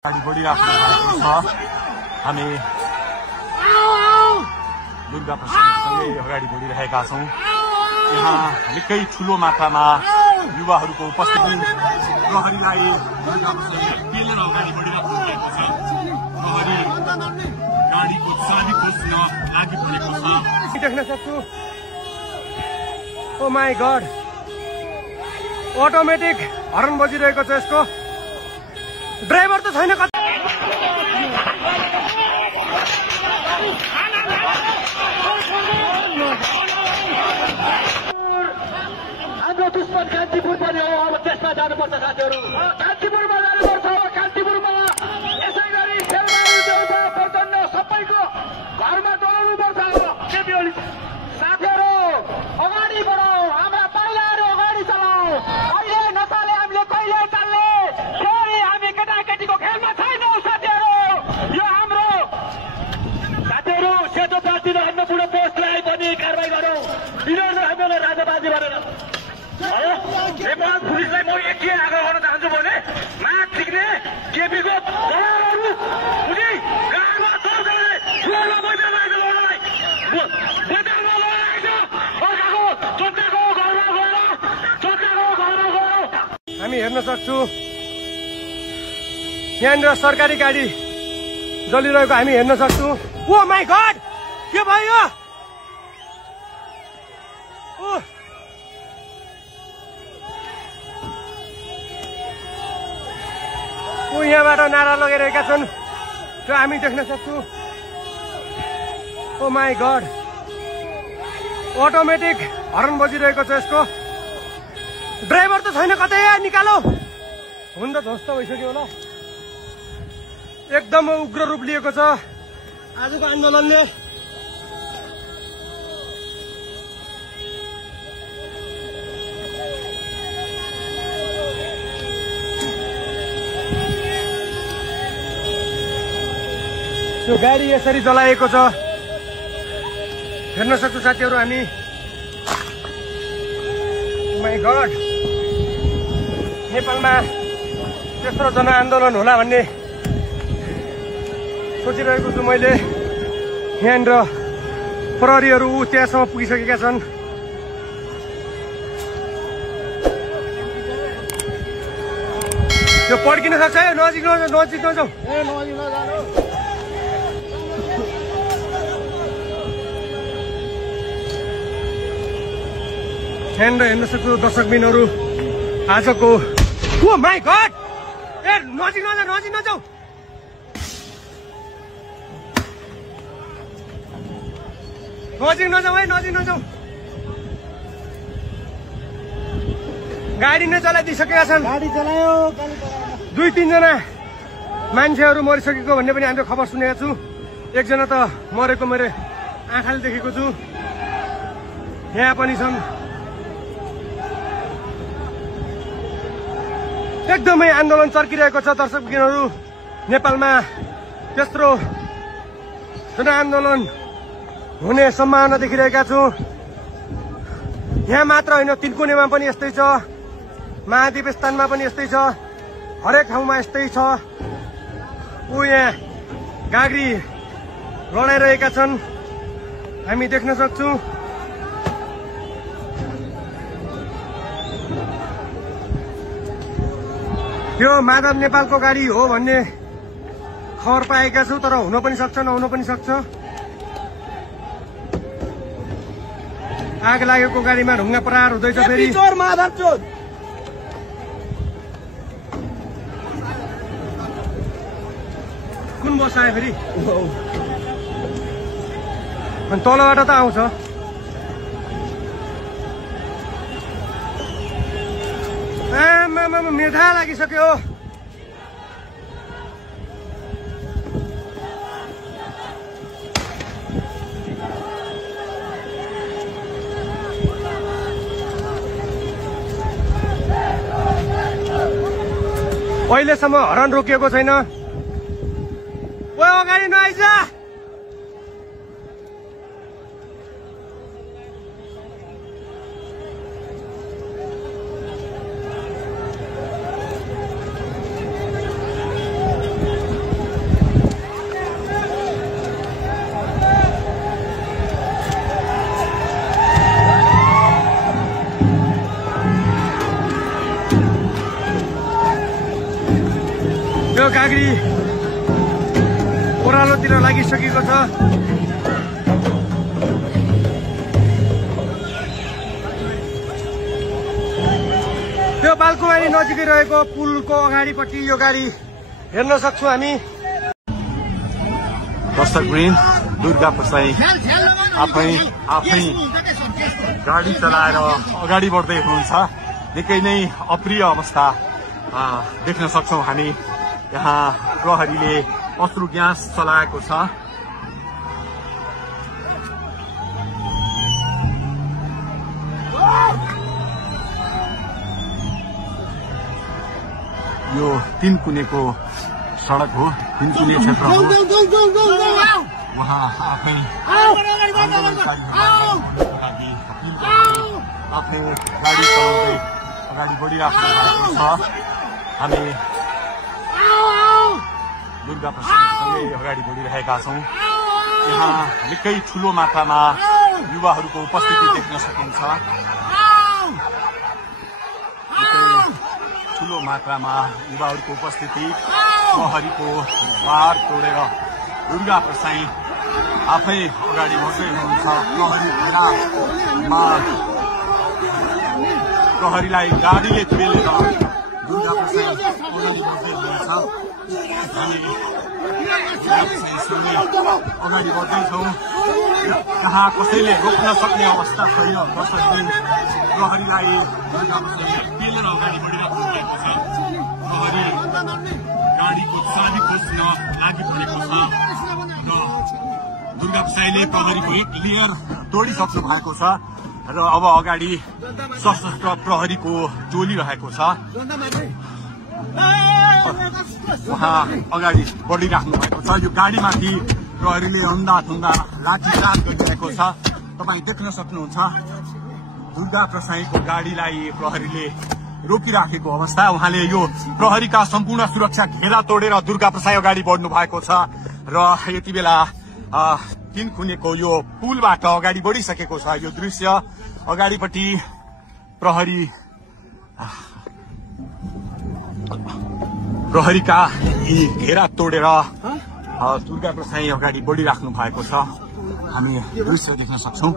अगाडि बढिराख्नु भएको छ। हामी दुर्गा प्रसादसँगै अगाडि बढिरहेका छौँ। यहाँ निकै ठुलो मात्रामा युवाहरूको उपस्थिति प्रहरीलाई दुर्गा प्रसादले पेलेर अगाडि बढिराख्नु भएको छ। प्रहरी गाडीको चाबी खोज्न लागि परेको छ। देख्न सक्छु। ओ माई गड, अटोमेटिक हर्न बजिरहेको छ। यसको ड्राइभर त छैन। हाम्रो दुश्मन कान्तिपुर पनि हो। अब त्यसमा जानुपर्छ साथीहरू। कान्तिपुरमा जानुपर्छ। अब कान्तिपुरमा यसै गरी शेरबहादुर देउता प्रचण्ड सबैको घरमा डोलाउनुपर्छ। केपी ओली साथीहरू अगाडि बढाऊ। हाम्रा पाइलाहरू अगाडि चलाऊ। अहिले नचाले हामीले कहिले चाल्ने। फेरि हामी केटाकेटीको खेलमा छैनौँ साथीहरू। यो हाम्रो साथीहरू सेतो पार्टी र हाम्रो बुढो पोस्टलाई पनि कारवाही गरौँ। यिनीहरूले हामीलाई राजाबाजी गरेर नेपाल पुलिसलाई म के आग्रह गर्न चाहन्छु भने माग टिक्ने केपीको दलालहरू बुझी गाउँमा चौधरीले ठुलो मैदानमा आएर लड्नलाई मैदानमा लडाइछ। अर्काको जनताको घरमा गएर हामी हेर्न सक्छु। यहाँनिर सरकारी गाडी जलिरहेको हामी हेर्न सक्छु। ओ माई गड, के भयो? यहाँबाट नारा लगाइरहेका छन् र हामी देख्न सक्छौँ। ओ माई गड, अटोमेटिक हर्न बजिरहेको छ। यसको ड्राइभर त छैन। कतै निकालो। हुन त ध्वस्त भइसक्यो होला। एकदम उग्र रूप लिएको छ आजको आन्दोलनले। यो गाडी यसरी चलाएको छ हेर्न सक्छौँ साथीहरू हामी। माई गड, नेपालमा त्यस्तो जनआन्दोलन होला भन्ने सोचिरहेको छु मैले। यहाँनिर प्रहरीहरू त्यहाँसम्म पुगिसकेका छन्। त्यो पड्किन सक्छ। नजिक नजाऊ। यहाँनिर हेर्न सक्छु दर्शकबिनहरू आजको। ओ माई गड, नजिक नजाऊ। नजिक नजाऊ। गाडी नै चलाइदिइसकेका छन्। गाडी चलायो। 2-3 जना मान्छेहरू मरिसकेको भन्ने पनि हामीले खबर सुनेको छु। एकजना त मरेको मैले आँखाले देखेको छु। यहाँ पनि छन्। एकदमै आन्दोलन चर्किरहेको छ दर्शकबिनहरू। नेपालमा त्यत्रो जनआन्दोलन हुने सम्भावना देखिरहेका छु। यहाँ मात्र होइन, तिनकुनेमा पनि यस्तै छ, महाद्वीप स्थानमा पनि यस्तै छ, हरेक ठाउँमा यस्तै छ। यहाँ गाग्री लडाइरहेका छन् हामी देख्न सक्छौँ। यो माधव नेपालको गाडी हो भन्ने खबर पाएका छु, तर हुन पनि सक्छ नहुन पनि सक्छ। आग लागेको गाडीमा ढुङ्गा प्रहार हुँदैछ। फेरि कुन बस आयो फेरि? अनि तलबाट त आउँछ। मेधा लागिसक्यो। अहिलेसम्म हर्न रोकिएको छैन। ओ अगाडि नआइज। यो काँक्री ओह्रालोतिर लागिसकेको छ। त्यो बालकुमारी नजिकै रहेको पुलको अगाडिपट्टि यो गाडी हेर्न सक्छौँ हामी। दर्शकवृन्द, दुर्गा प्रसाई आफै गाडी चलाएर अगाडि बढ्दै हुनुहुन्छ। निकै नै अप्रिय अवस्था देख्न सक्छौँ हामी। यहाँ प्रहरीले अश्रु ग्यास चलाएको छ। यो तीनकुनेको सडक हो, तीनकुने क्षेत्र हो। उहाँ आफै आफै गाडी चलाउँदै अगाडि बढिराख्नु भएको छ। हामी दुर्गा प्रसादसँगै अगाडि बढिरहेका छौँ। यहाँ निकै ठुलो मात्रामा युवाहरूको उपस्थिति देख्न सकिन्छ। ठुलो मात्रामा युवाहरूको उपस्थिति, प्रहरीको बार तोडेर दुर्गा प्रसाई आफै अगाडि बढ्दै हुनुहुन्छ। प्रहरीलाई गाडीले पेलेर दुर्गा प्रसाई अगाडि बढ्दै हुनुहुन्छ। हामी अगाडि बढ्दैछौँ। यहाँ कसैले रोक्न सक्ने अवस्था छैन। दर्शकले प्रहरीलाई दुर्गा प्रसाई पेलेर अगाडि बढिरहेको भएको छ। प्रहरी गाडीको चाबी खोज्न लागि परेको छ र दुर्गा प्रसाईले प्रहरीको एक लेयर तोडिसक्नु भएको छ र अब अगाडि सशस्त्र प्रहरीको टोली रहेको छ। उहाँ अगाडि बढिराख्नु भएको छ। यो गाडीमाथि प्रहरीले अन्धाधुन्दा लाठीचार्ज गरिरहेको छ। तपाईँ देख्न सक्नुहुन्छ दुर्गा प्रसाईको गाडीलाई प्रहरीले रोकिराखेको अवस्था। उहाँले यो प्रहरीका सम्पूर्ण सुरक्षा घेरा तोडेर दुर्गा प्रसाई अगाडि बढ्नु भएको छ र यति बेला तीनकुनेको यो पुलबाट अगाडि बढिसकेको छ। यो दृश्य अगाडिपट्टि प्रहरीका यी घेरा तोडेर दुर्गा प्रसाई अगाडि बढिराख्नु भएको छ। हामी दृश्य देख्न सक्छौँ।